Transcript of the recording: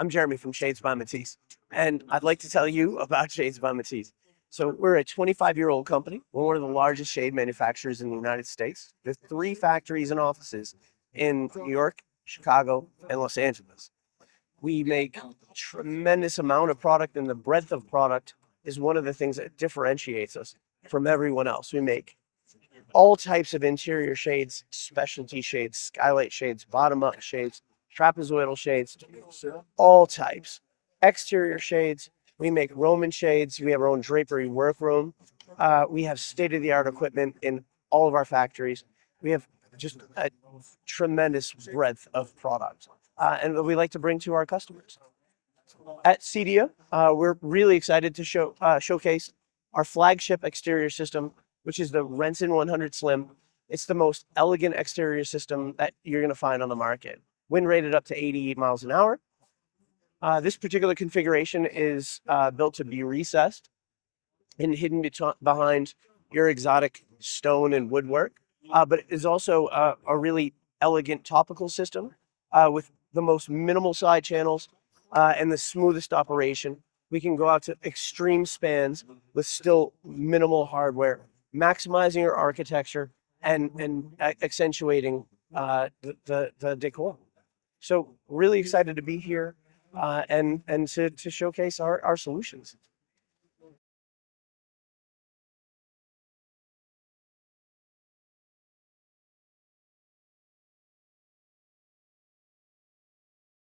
I'm Jeremy from Shades by Matiss, and I'd like to tell you about Shades by Matiss. So we're a 25-year-old company. We're one of the largest shade manufacturers in the United States. There's 3 factories and offices in New York, Chicago, and Los Angeles. We make a tremendous amount of product, and the breadth of product is one of the things that differentiates us from everyone else. We make all types of interior shades, specialty shades, skylight shades, bottom up shades, trapezoidal shades, all types. Exterior shades, we make Roman shades. We have our own drapery workroom. We have state of the art equipment in all of our factories. We have just a tremendous breadth of product and that we like to bring to our customers. At CEDIA, we're really excited to showcase our flagship exterior system, which is the Rensen 100 Slim. It's the most elegant exterior system that you're going to find on the market. Wind rated up to 88 miles an hour. This particular configuration is built to be recessed and hidden behind your exotic stone and woodwork, but it is also a really elegant topical system with the most minimal side channels and the smoothest operation. We can go out to extreme spans with still minimal hardware, maximizing your architecture and accentuating the decor. So really excited to be here and to showcase our solutions.